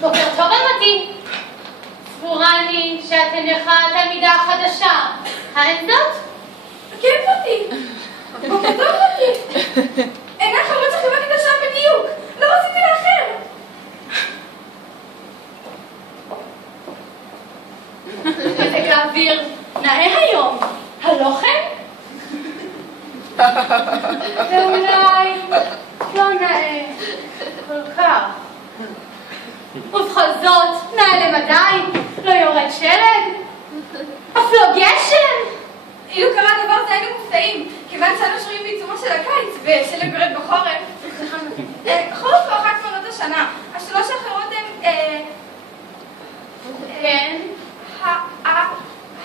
בוקר טוב אמתי. סבורה אני שאת אינך תלמידה חדשה. האין זאת? כן, גברתי. בוקר טוב, גברתי. אינך חרות שחיבקת השם בדיוק. לא רציתי לאחר. מזג האוויר נאה היום. הלא כן? ואולי לא נאה כל כך. ובכל זאת, נאה למדי, לא יורד שלג, אף לא גשם. אילו קרה דבר זה היינו מופתעים, כיוון שאנו שרויים בעיצומו של הקיץ, ושלג יורד בחורף. חורף הוא אחת מעונות השנה. השלוש האחרות הן... כן?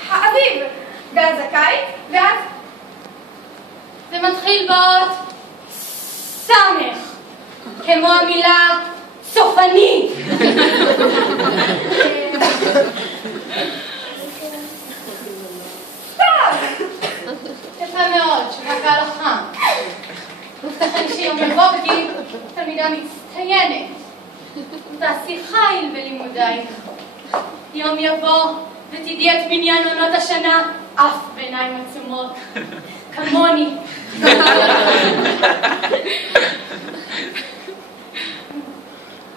האביב, ואז הקיץ, ואז... זה מתחיל באות סמך, כמו המילה סופני. יפה מאוד, שחקה לך. לכן שיום יבוא ותהי תלמידה מצטיינת. תעשי חיל בלימודייך. יום יבוא ותדעי את בניין עונות השנה אף בעיניים עצומות. כמוני.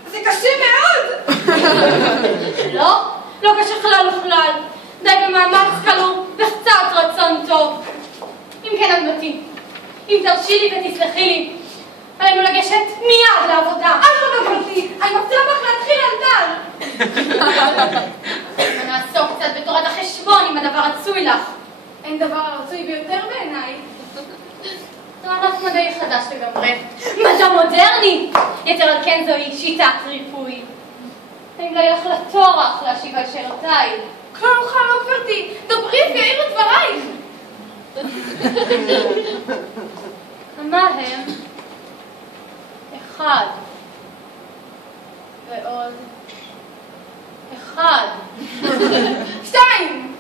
זה קשה מאוד! לא? לא קשה כלל וכלל. די במאמץ קלו וקצת רצון טוב. אם כן אדמתי, אם תרשי לי ותסלחי לי, עלינו לגשת מיד לעבודה. אדרבה גברתי, אני מבטיחה לך להתחיל לאלתר. נעסוק קצת בתורת החשבון אם הדבר רצוי לך. אין דבר הרצוי ביותר בעיניי. רעיונות מדעי חדש לגמרי. מדע מודרני! יתר על כן זוהי שיטת ריפוי. האם לא ילך לטורח להשיב על שאלותיי? כלל וכלל לא גברתי, דברי ויעיר את דברייך. כמה הם? אחד. ועוד. אחד. שתיים.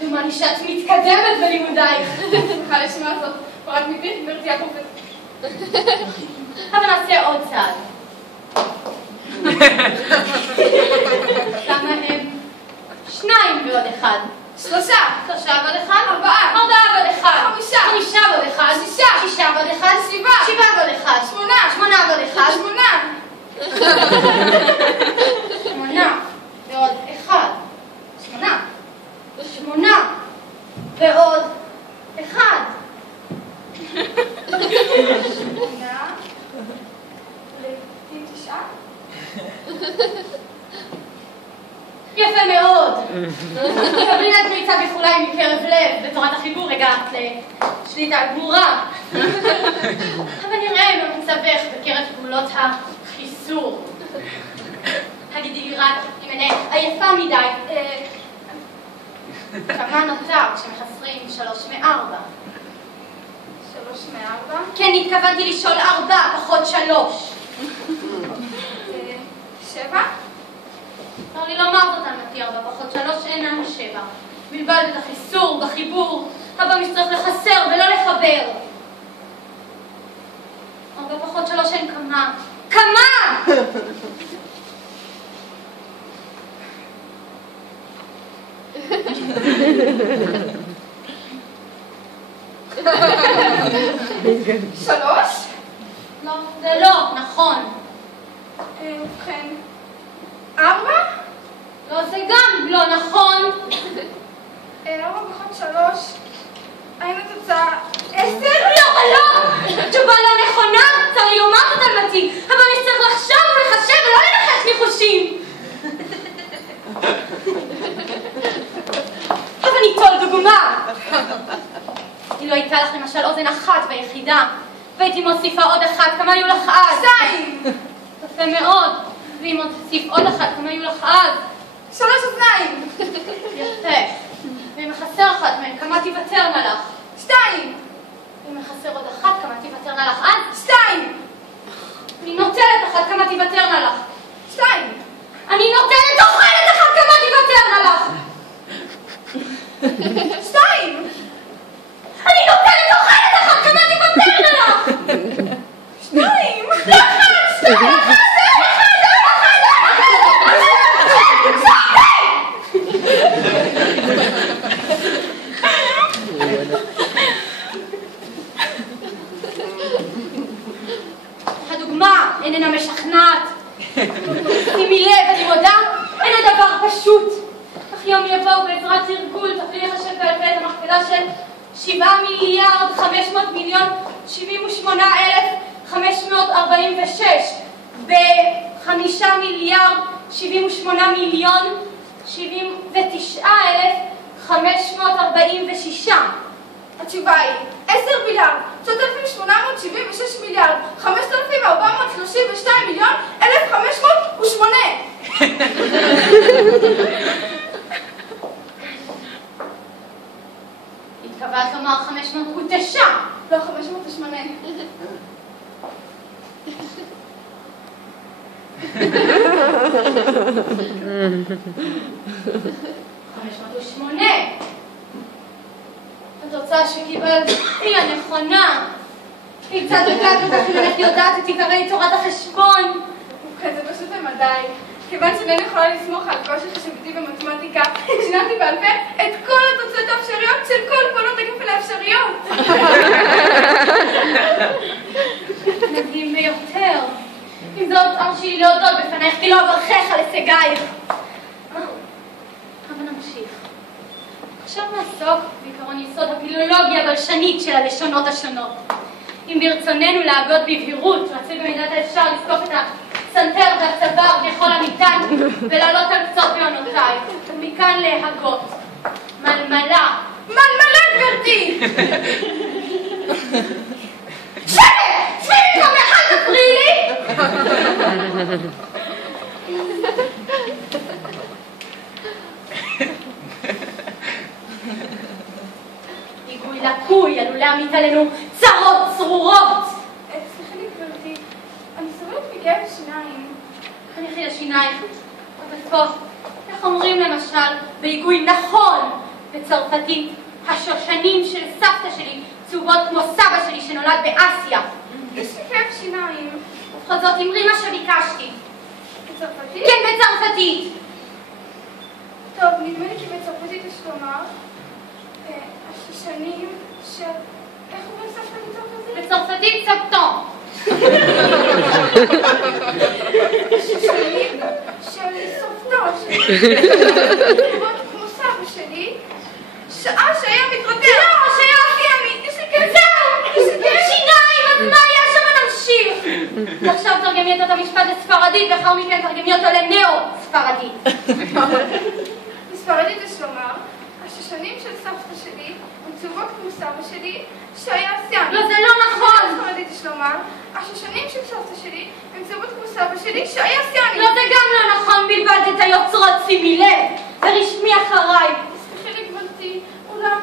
דומני שאת מתקדמת בלימודייך. שמחה לשמוע זאת, רק מפיך גברתי הקופת. אבל נעשה עוד צעד. כמה הם? שניים ועוד אחד. שלושה. שלושה ועוד אחד. ארבעה. ועוד אחד. חמישה. חמישה ועוד אחד. שישה ועוד אחד. שבעה ועוד אחד. שמונה ועוד אחד. שמונה ועוד אחד. שמונה ועוד אחד. יפה מאוד. קבלי את פריצה בכולי מקרב לב בתורת החיבור הגעת לשליטה גמורה. אבל נראה אם מצבך בקרב פעולות החיסור. הגידי לי רק אם אינך עייפה מדי. כמה נותר כשמחסרים 3 מ-4? 3 מ-4? כן, התכוונתי לשאול 4 פחות 3. 7? לא, אני לא אמרת אותם אותי 4 פחות 3 אינם 7. בלבד את החיסור בחיבור, הבא משצריך לחסר ולא לחבר. 4 פחות 3 אין כמה. כמה! שלוש? לא, זה לא, נכון. ובכן, 4? לא, זה גם לא נכון. 4 פחות 3, האם התוצאה 10? לא, לא! תשובה לא נכונה, צריך לומר את אלמתי. אבל מי שצריך לחשוב ולחשב ולא לנחש ניחושים. אבל ניטול דוגמה. אילו הייתה לך למשל אוזן אחת ויחידה, והייתי מוסיפה עוד אחת, כמה היו לך אז? 2! יפה מאוד. ואם עוד תוסיף עוד אחת, כמה היו לך אז? 3 אוזניים! יפה. ואם חסר אחת מהן, כמה תיוותרנה לך? 2! אם חסר עוד אחת, כמה תיוותרנה לך אז? 2! אני נוטלת אחת, כמה תיוותרנה לך? 2! אני נוטלת אוכלת אחת, כמה תיוותרנה לך? 2! אני נוטלת אוכלת אחת, כמה תיוותרנה הדוגמה איננה משכנעת. שימי לב, אני מודה, אין הדבר פשוט. אך יום יבוא בעזרת תרגול תוכלי לחשב בעל פה את המכפלה של 7,078,546 ב-5,078,079,546. התשובה היא 10 מיליארד, 9,876 מיליארד, 5,432 מיליון, 1,508. התכוונת לומר 509. לא, 508. התוצאה שקיבלת היא הנכונה. היא קצת יודעת לכך ממך יודעת את עיקרי תורת החשבון. זה פשוט למדי. כיוון שאני יכולה לסמוך על כושר חשיבתי במתמטיקה, שיננתי בעל פה את כל התוצאות האפשריות של כל פעולות הכפל האפשריות. מדהים ביותר. עם זאת, הרשי לי להודות בפנייך כי לא אברכך על הישגייך. אבל נמשיך. עכשיו נעסוק בעיקרון יסוד הפילולוגיה הבלשנית של הלשונות השונות. אם ברצוננו להגות בבהירות, רצוי במידת האפשר לזקוף את הסנטר והצוואר ככל הניתן ולעלות על קצות בעונותיי. ומכאן להגות. מלמלה. מלמלה, גברתי! שקט! שבי במקומך, אל תפריעי לי! היגוי לקוי עלול להמיט עלינו צרות צרורות. סליחה לי, גברתי, אני סובלת מכאב שיניים. חניכי לשיניים, אבל פה, איך אומרים למשל, בהיגוי נכון בצרפתית, השושנים של סבתא שלי צהובות כמו סבא שלי שנולד באסיה. יש לי כאב שיניים. ובכל זאת, אמרי מה שביקשתי. בצרפתית? כן, בצרפתית. טוב, נדמה לי כי בצרפתית יש לומר השושנים של... איך אומרים צרפתית צרפתית? בצרפתית סבתון. השושנים של סבתו שלי. צהובות כמו סבא שלי. שעה שהיה מתרותח. לא, שהיה אחיינית. יש לי כאב. זהו, שיניים, אז מה היה שם נמשיך? ועכשיו תרגמי את המשפט לספרדית, ואחר מכן תרגמי אותו לנאו-ספרדית. בספרדית יש לומר, השושנים של סבתא שלי הם צהובות כמו סבא שלי שהיה אסיאני. לא, זה לא נכון. בספרדית יש לומר, השושנים של סבתא שלי הם צהובות כמו סבא שלי שהיה אסיאני. לא, זה גם לא נכון, בלבלת את היוצרות, שימי לב. ורשמי אחריי. סליחי לי גברתי, אולם...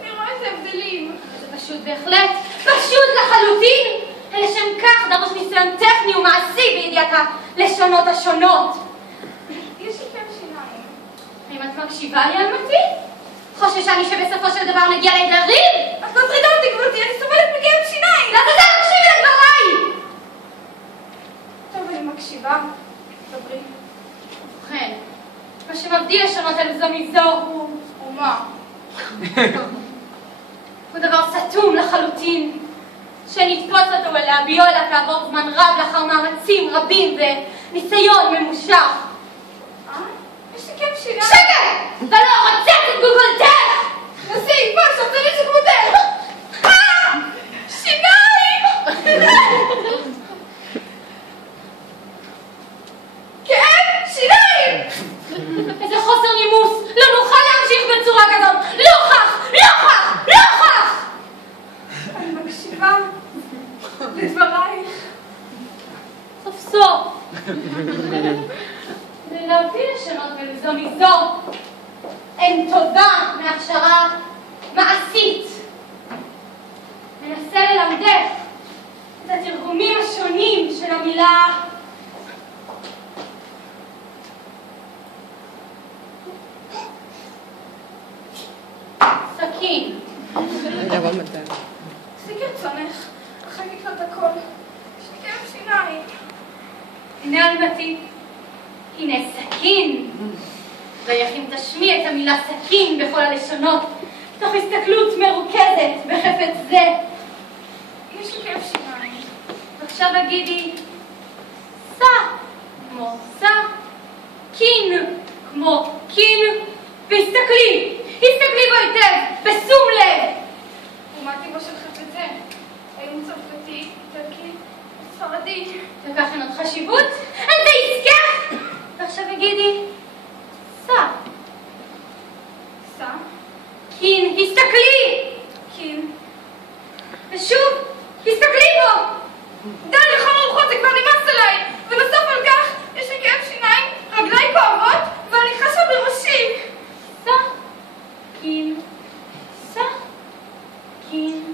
אני רואה איזה הבדלים. זה פשוט בהחלט, פשוט לחלוטין. לשם כך דרוש ניסיון טכני ומעשי בידיעת הלשונות השונות. יש לי כאב שיניים. האם את מקשיבה לי, אלמתי? חוששני שבסופו של דבר נגיע לדברים? את מטרידה אותי, גברתי, אני סובלת מכאב שיניים. לא תדע, תקשיבי לדבריי! טוב, אני מקשיבה. דברי. ובכן, מה שמבדיל לשונות על זו מזו הוא... ומה? הוא דבר סתום לחלוטין, שנתפוס אותו ולהביאו אליו כעבור זמן רב לאחר מאמצים רבים וניסיון ממושך. יש לי כאב שיניים. שקט! ולא רוצה את גוגלתך! נסי, מה, שרצונית שכמותך! שיניים! כאב שיניים! איזה חוסר נימוס! לא נוכל להמשיך בצורה כזאת! לא כך! לא כך! לא כך! אני מקשיבה לדברייך. סוף סוף. כדי להביא לשונות ולזו מזו, אין טובה מהכשרה מעשית. מנסה ללמדך את התרגומים השונים של המילה סכין. עשי כרצונך, אחרי לקנות הכל. יש לי כאב שיניים. הנה אלמתי, הנה סכין. ואיך אם תשמיע את המילה סכין בכל הלשונות, בהסתכלות מרוכזת בחפץ זה. יש לי כאב שיניים. עכשיו הגידי סע כמו סע, קין כמו קין, והסתכלי בו היטב, בשום לב. ומה טיבו של חפץ זה? האם צרפתי, איטלקי, ספרדי? וכך אין עוד חשיבות? אין זה עסקה! ועכשיו הגידי סע. סע? קין, הסתכלי! קין. ושוב, הסתכלי בו! די לכל הרוחות, זה כבר נמאס עליי! ונוסף על כך, יש לי כאב שיניים, רגליי כואבות, ואני חשה בראשי! סע, קין, סע, קין,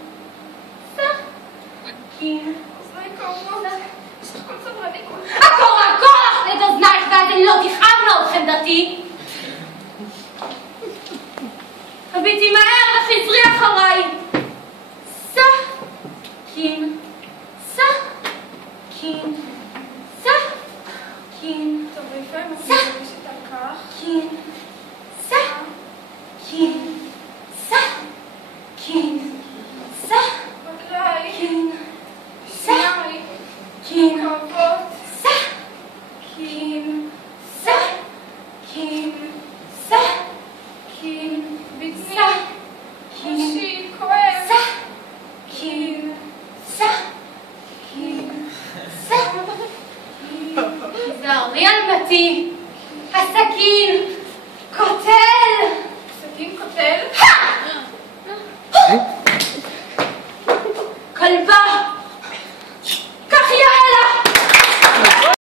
סע, קין. אוזניי כואבות, יש לך כל סברני כל... הכוח ליד אוזנייך ואז אני לא תכאבנה עוד חמדתי. הביטי מהר וחזרי אחריי. סע, קין, סע, קין, סע, קין, טוב, יפה, מה אני מבקשת על כך? קין, סע, קין, סע, קין, סע, רגליי, קין, סע, שיניים, קין, כואבות, סע, קין, סע, קין, סע, קין, בטני, קין, ראשי, כואב, סע, קין, סע, קין, סע, היזהרי אלמתי, הסכין קוטל. סכין קוטל? כלבה